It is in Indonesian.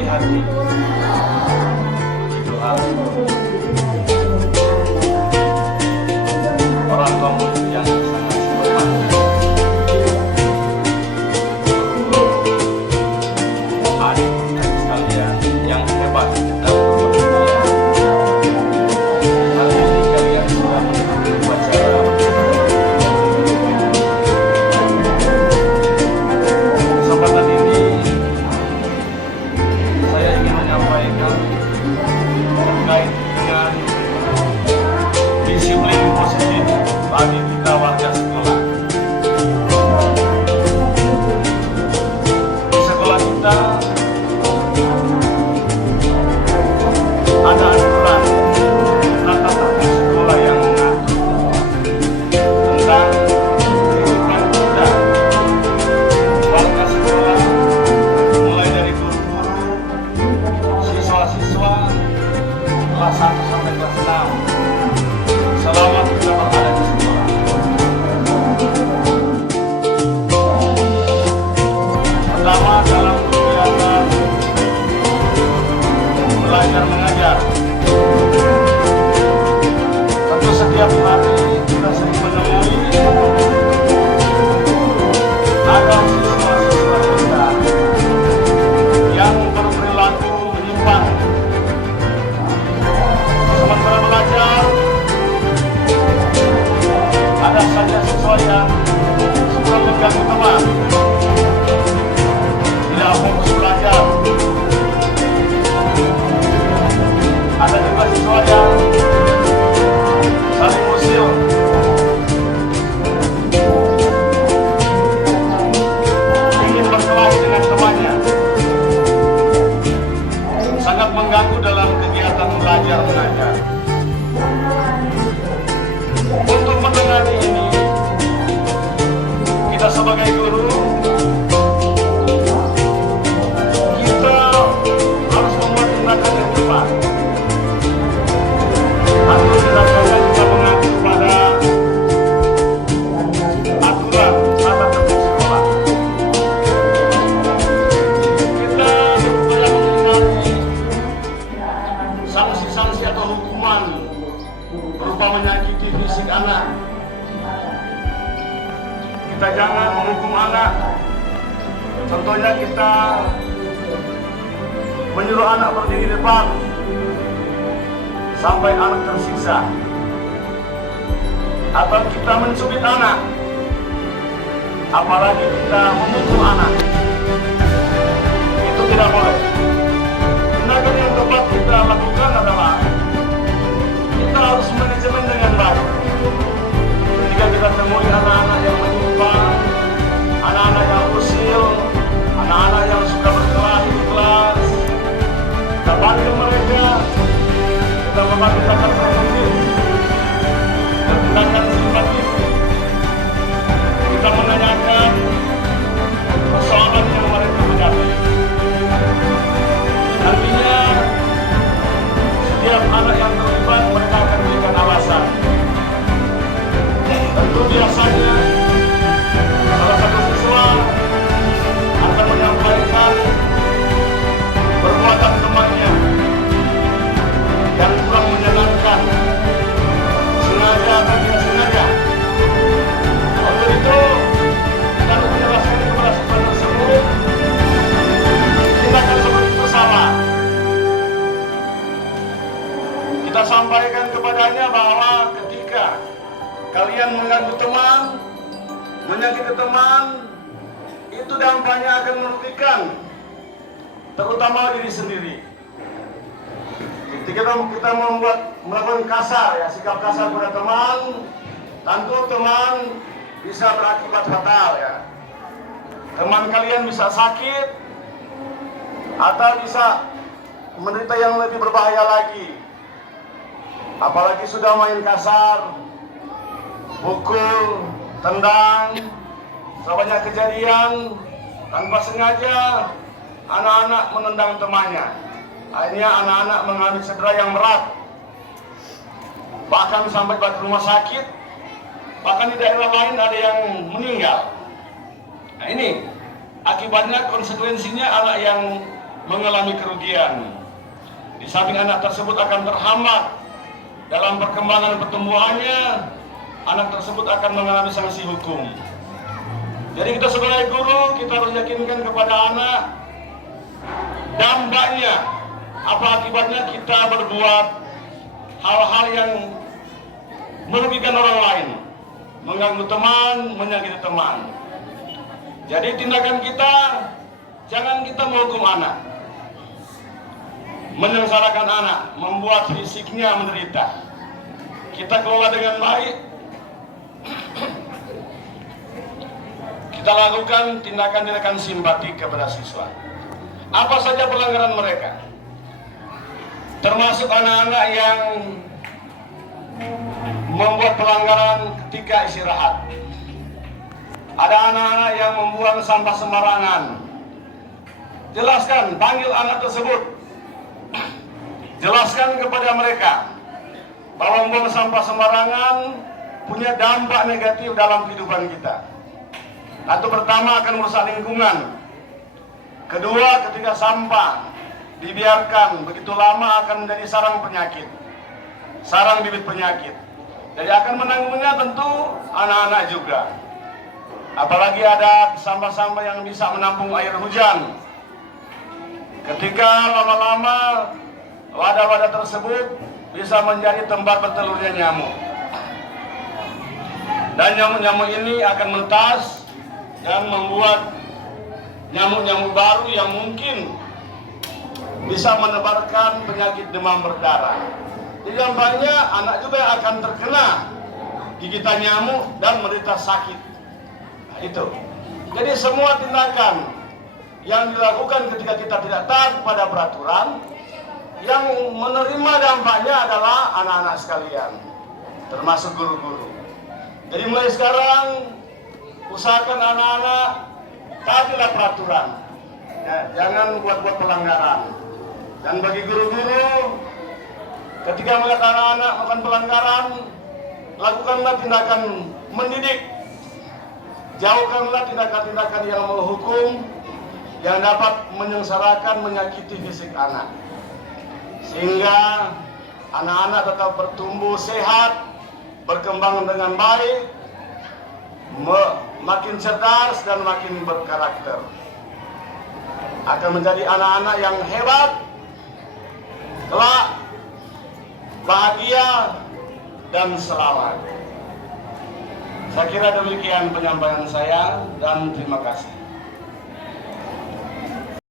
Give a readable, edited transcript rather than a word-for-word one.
di hati. Puji Tuhan. Orang tua murid yang sangat hormat. Adik sekalian yang hebat dalam berpikir. Hari ini kalian sudah mengikuti upacara. Kesempatan ini saya ingin menyampaikan terkait dengan disiplin positif bagi kita warga sekolah. Di sekolah kita ada aturan tata tertib sekolah yang mengatur tentang kehidupan kita warga sekolah, mulai dari guru-guru, siswa-siswa kelas 1 sampai kelas 6 selama kita berada di sekolah. Pertama, dalam kegiatan belajar mengajar, tentu setiap hari kita sering menemui ada siswa-siswa kita yang berperilaku menyimpang. Sementara belajar, ada saja siswa yang suka mengganggu teman, tidak fokus belajar. Ada juga siswa yang saling usil, ingin berkelahi dengan temannya, sangat mengganggu dalam kegiatan belajar mengajar. Untuk menangani ini, kita sebagai guru, kita harus membuat tindakan yang tepat. Atau tindakan kita mengacu pada aturan tata tertib sekolah. Kita berupaya menghindari sanksi-sanksi atau hukuman berupa menyakiti fisik anak. Kita jangan menghukum anak. Contohnya kita menyuruh anak berdiri di depan sampai anak tersiksa, atau kita mencubit anak, apalagi kita memukul anak. Itu tidak boleh. Tindakan yang tepat kita lakukan adalah kita harus manajemen dengan baik. Ketika kita temui anak-anak yang menyimpang, anak-anak yang usil, anak-anak yang suka berkelahi di kelas, kita panggil mereka, kita membuat tindakan preventif dan tindakan simpatik. Kita menanyakan persoalan yang mereka hadapi. Nantinya setiap anak yang terlibat mereka akan berikan alasan. Tentu biasanya salah satu siswa akan menyampaikan perbuatan temannya yang kurang menyenangkan, sengaja atau tidak sengaja. Untuk itu kita harus menjelaskan kepada siswa tersebut tindakan seperti itu salah. Kita sampaikan kepadanya bahwa ketika kalian mengganggu teman, menyakiti teman, itu dampaknya akan merugikan, terutama diri sendiri. Ketika kita melakukan kasar, ya, sikap kasar pada teman, tentu teman bisa berakibat fatal, ya. Teman kalian bisa sakit atau bisa menderita yang lebih berbahaya lagi. Apalagi sudah main kasar, pukul, tendang, sebanyak kejadian tanpa sengaja anak-anak menendang temannya. Akhirnya anak-anak mengalami cedera yang berat, bahkan sampai ke rumah sakit, bahkan di daerah lain ada yang meninggal. Nah ini akibatnya, konsekuensinya anak yang mengalami kerugian. Di samping anak tersebut akan terhambat dalam perkembangan pertumbuhannya, anak tersebut akan mengalami sanksi hukum. Jadi kita sebagai guru, kita harus yakinkan kepada anak dampaknya, apa akibatnya kita berbuat hal-hal yang merugikan orang lain, mengganggu teman, menyakiti teman. Jadi tindakan kita, jangan kita menghukum anak, menyengsarakan anak, membuat fisiknya menderita. Kita kelola dengan baik. Kita lakukan tindakan-tindakan simpati kepada siswa. Apa saja pelanggaran mereka? Termasuk anak-anak yang membuat pelanggaran ketika istirahat. Ada anak-anak yang membuang sampah sembarangan. Jelaskan, panggil anak tersebut. Jelaskan kepada mereka bahwa membuang sampah sembarangan punya dampak negatif dalam kehidupan kita. Satu, pertama akan merusak lingkungan. Kedua, ketika sampah dibiarkan begitu lama akan menjadi sarang penyakit, sarang bibit penyakit. Jadi akan menanggungnya tentu anak-anak juga. Apalagi ada sampah-sampah yang bisa menampung air hujan. Ketika lama-lama wadah-wadah tersebut bisa menjadi tempat bertelurnya nyamuk. Dan nyamuk-nyamuk ini akan mentas dan membuat nyamuk-nyamuk baru yang mungkin bisa menebarkan penyakit demam berdarah. Jadi dampaknya anak juga akan terkena gigitan nyamuk dan menderita sakit. Nah, itu. Jadi semua tindakan yang dilakukan ketika kita tidak taat pada peraturan, yang menerima dampaknya adalah anak-anak sekalian, termasuk guru-guru. Jadi mulai sekarang usahakan anak-anak taatilah peraturan, ya, jangan buat-buat pelanggaran. Dan bagi guru-guru, ketika melihat anak-anak melakukan pelanggaran, lakukanlah tindakan mendidik. Jauhkanlah tindakan-tindakan yang menghukum, yang dapat menyengsarakan, menyakiti fisik anak. Sehingga anak-anak tetap bertumbuh sehat, berkembang dengan baik, makin cerdas dan makin berkarakter. Akan menjadi anak-anak yang hebat, kelak bahagia dan selamat. Saya kira demikian penyampaian saya dan terima kasih.